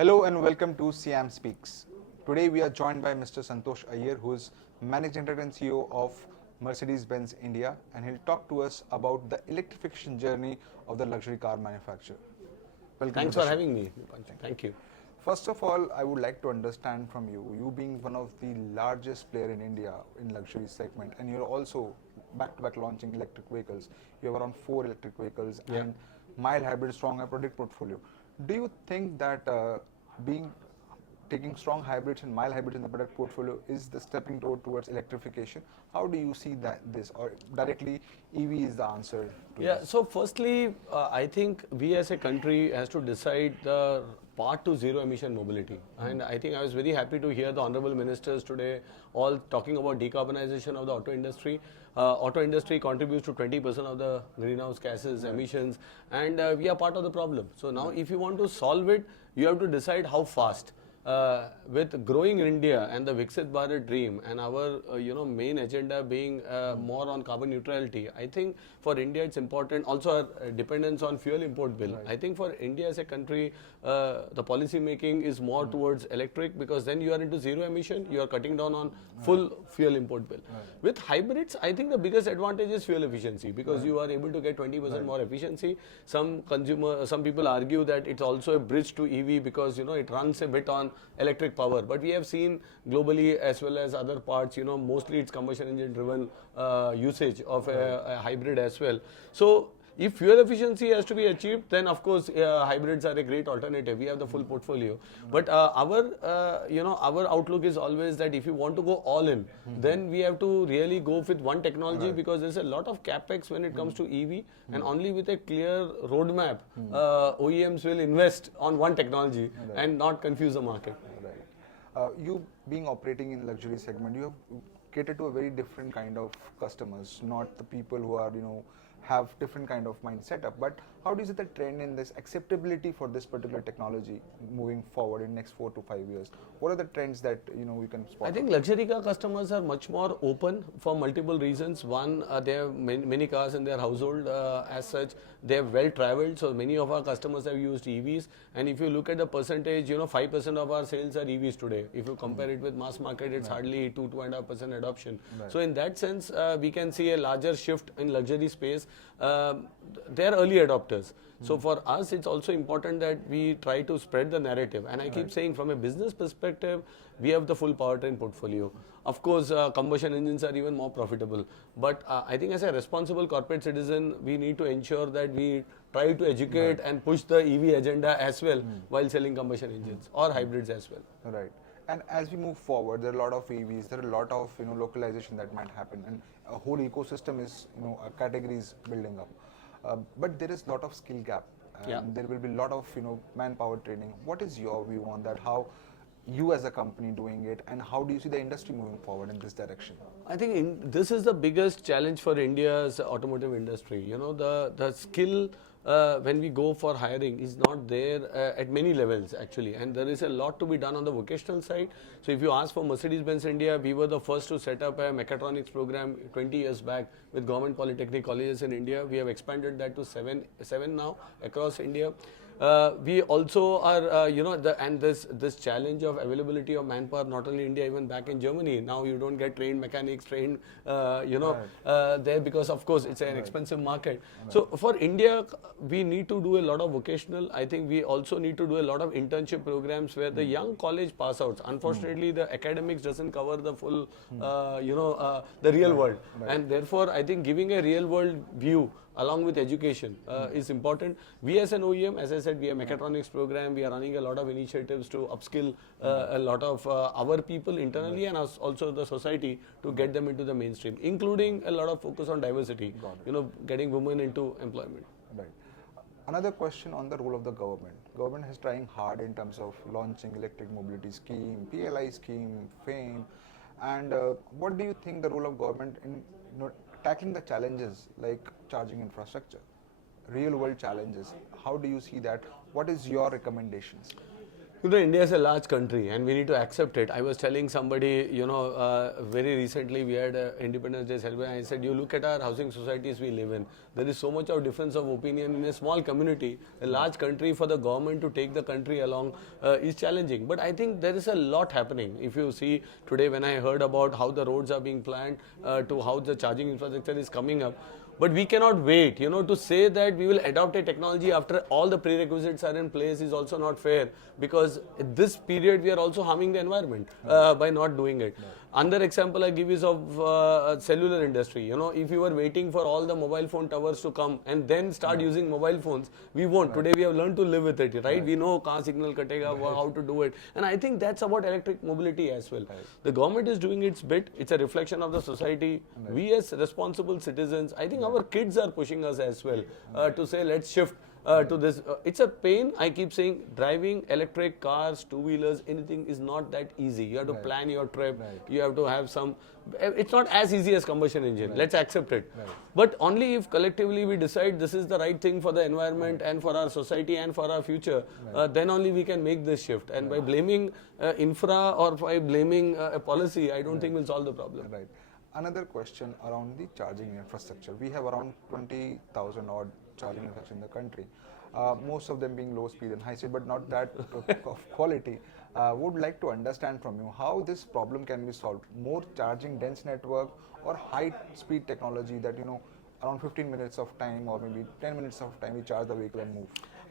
Hello and welcome to SIAM Speaks. Today we are joined by Mr. Santosh Iyer, who is Managing Director and CEO of Mercedes-Benz India, and he'll talk to us about the electrification journey of the luxury car manufacturer. Welcome. Thanks for having me. Thank you. First of all, I would like to understand from you, you being one of the largest player in India in luxury segment, and you're also back-to-back launching electric vehicles. You have around 4 electric vehicles and mild hybrid, strong product portfolio. Do you think that taking strong hybrids and mild hybrids in the product portfolio is the stepping toe towards electrification? How do you see this, or directly EV is the answer to this? So firstly, I think we as a country has to decide the path to zero emission mobility. And I think I was very happy to hear the honorable ministers today all talking about decarbonization of the auto industry. Auto industry contributes to 20% of the greenhouse gases emissions, and we are part of the problem. So now if you want to solve it, you have to decide how fast. With growing India and the Viksit Bharat dream and our main agenda being more on carbon neutrality, I think for India it's important. Also our dependence on fuel import bill. I think for India as a country, the policy making is more towards electric, because then you are into zero emission, you are cutting down on full fuel import bill. With hybrids, I think the biggest advantage is fuel efficiency, because you are able to get 20% more efficiency. Some people argue that it's also a bridge to EV because it runs a bit on electric power, but we have seen globally as well as other parts, mostly it's combustion engine driven usage of a hybrid as well. So if fuel efficiency has to be achieved, then of course hybrids are a great alternative. We have the full portfolio, but our outlook is always that if you want to go all in, then we have to really go with one technology, because there's a lot of capex when it comes to EV, and only with a clear roadmap OEMs will invest on one technology and not confuse the market. You being operating in luxury segment, you have catered to a very different kind of customers, not the people who are have different kind of mind setup. But how do you see the trend in this acceptability for this particular technology moving forward in next 4 to 5 years? What are the trends that we can spot? I think luxury car customers are much more open for multiple reasons. One, they have many cars in their household. As such, they have well traveled. So many of our customers have used EVs. And if you look at the percentage, 5% of our sales are EVs today. If you compare it with mass market, it's hardly 2.5% adoption. So in that sense, we can see a larger shift in luxury space. They are early adopters. So for us, it's also important that we try to spread the narrative. And I keep saying, from a business perspective, we have the full powertrain portfolio. Of course, combustion engines are even more profitable. But I think as a responsible corporate citizen, we need to ensure that we try to educate and push the EV agenda as well while selling combustion engines or hybrids as well. Right. And as we move forward, there are a lot of EVs, there are a lot of localization that might happen, and a whole ecosystem is categories building up. But there is a lot of skill gap, and there will be a lot of manpower training. What is your view on that? How you as a company doing it, and how do you see the industry moving forward in this direction? I think this is the biggest challenge for India's automotive industry. The skill when we go for hiring is not there at many levels actually, and there is a lot to be done on the vocational side. So if you ask for Mercedes-Benz India, we were the first to set up a mechatronics program 20 years back with government polytechnic colleges in India. We have expanded that to seven now across India. We also are, and this challenge of availability of manpower, not only India, even back in Germany. Now you don't get trained mechanics, trained, there, because of course it's an expensive market. So for India, we need to do a lot of vocational. I think we also need to do a lot of internship programs where the young college pass outs. Unfortunately, the academics doesn't cover the full, the real world, and therefore I think giving a real world view along with education is important. We as an OEM, as I said, we have mechatronics program. We are running a lot of initiatives to upskill a lot of our people internally and also the society to get them into the mainstream, including a lot of focus on diversity, getting women into employment. Right. Another question on the role of the government. Government is trying hard in terms of launching electric mobility scheme, PLI scheme, FAME, and what do you think the role of government in tackling the challenges like charging infrastructure, real world challenges? How do you see that? What is your recommendations? India is a large country and we need to accept it. I was telling somebody, very recently we had Independence Day celebration. I said, you look at our housing societies we live in. There is so much of difference of opinion in a small community. A large country, for the government to take the country along is challenging. But I think there is a lot happening. If you see today, when I heard about how the roads are being planned to how the charging infrastructure is coming up, but we cannot wait, to say that we will adopt a technology after all the prerequisites are in place is also not fair, because at this period we are also harming the environment by not doing it. Another example I give is of cellular industry. If you were waiting for all the mobile phone towers to come and then start using mobile phones, we won't. Today we have learned to live with it, right? We know car signal katega, how to do it. And I think that's about electric mobility as well. The government is doing its bit. It's a reflection of the society. We as responsible citizens, I think our kids are pushing us as well to say, let's shift to this. It's a pain. I keep saying driving electric cars, two-wheelers, anything is not that easy. You have to plan your trip. You have to have some. It's not as easy as combustion engine. Let's accept it. But only if collectively we decide this is the right thing for the environment and for our society and for our future, then only we can make this shift. And by blaming infra or by blaming a policy, I don't think we'll solve the problem. Right. Another question around the charging infrastructure. We have around 20,000 odd charging infrastructure in the country. Most of them being low speed and high speed, but not that of quality. Would like to understand from you how this problem can be solved. More charging dense network or high speed technology that, around 15 minutes of time or maybe 10 minutes of time we charge the vehicle and move.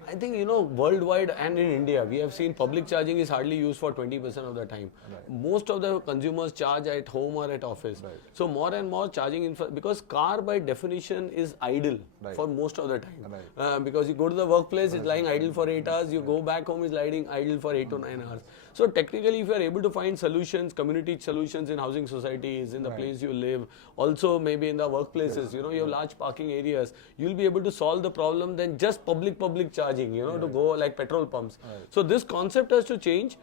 I think, worldwide and in India, we have seen public charging is hardly used for 20% of the time. Most of the consumers charge at home or at office. So more and more charging, because car by definition is idle for most of the time. Because you go to the workplace, it's lying idle for 8 hours. You go back home, it's lying idle for 8 to 9 hours. So technically, if you are able to find solutions, community solutions in housing societies, in the place you live, also maybe in the workplaces, you have large parking areas, you'll be able to solve the problem than just public charging, to go like petrol pumps. So this concept has to change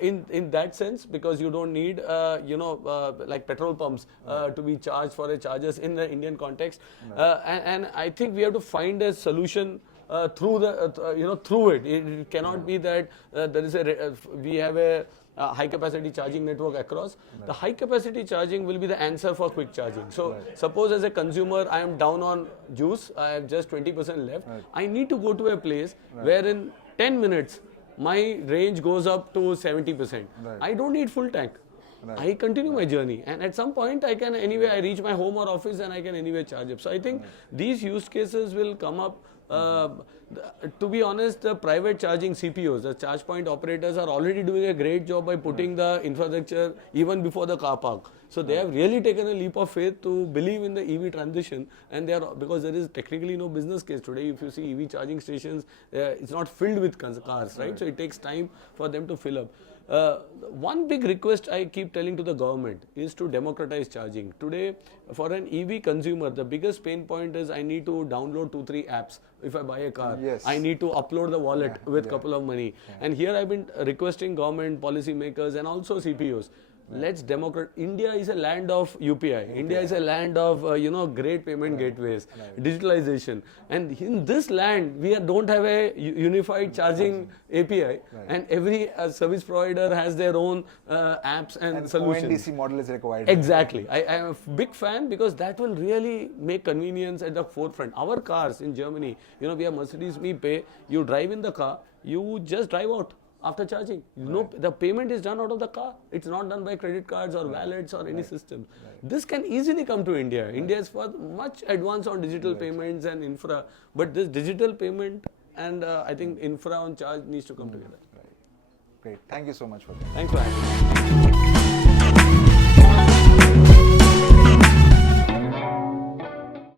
in that sense, because you don't need, like petrol pumps to be charged for a chargers in the Indian context. And I think we have to find a solution through the, through it. It cannot be that there is we have a high capacity charging network across. The high capacity charging will be the answer for quick charging. So suppose as a consumer I am down on juice, I have just 20% left. I need to go to a place where in 10 minutes my range goes up to 70%. I don't need full tank. I continue my journey, and at some point I can anyway, I reach my home or office and I can anyway charge up. So I think these use cases will come up. To be honest, the private charging CPOs, the charge point operators, are already doing a great job by putting the infrastructure even before the car park. So they have really taken a leap of faith to believe in the EV transition, and they are, because there is technically no business case today. If you see EV charging stations, it's not filled with cars, right? So it takes time for them to fill up. One big request I keep telling to the government is to democratize charging. Today, for an EV consumer, the biggest pain point is I need to download 2-3 apps. If I buy a car, I need to upload the wallet with couple of money. And here I've been requesting government, policymakers and also CPOs. Let's India is a land of UPI. India is a land of, great payment gateways, digitalization. And in this land, we don't have a unified charging API. And every service provider has their own apps and solutions. ONDC model is required. Exactly. I am a big fan, because that will really make convenience at the forefront. Our cars in Germany, we have Mercedes, we pay, you drive in the car, you just drive out after charging. The payment is done out of the car. It's not done by credit cards or wallets or any system. This can easily come to India. India is much advanced on digital payments and infra, but this digital payment and I think infra on charge needs to come together. Great. Thank you so much for that. Thanks for having me.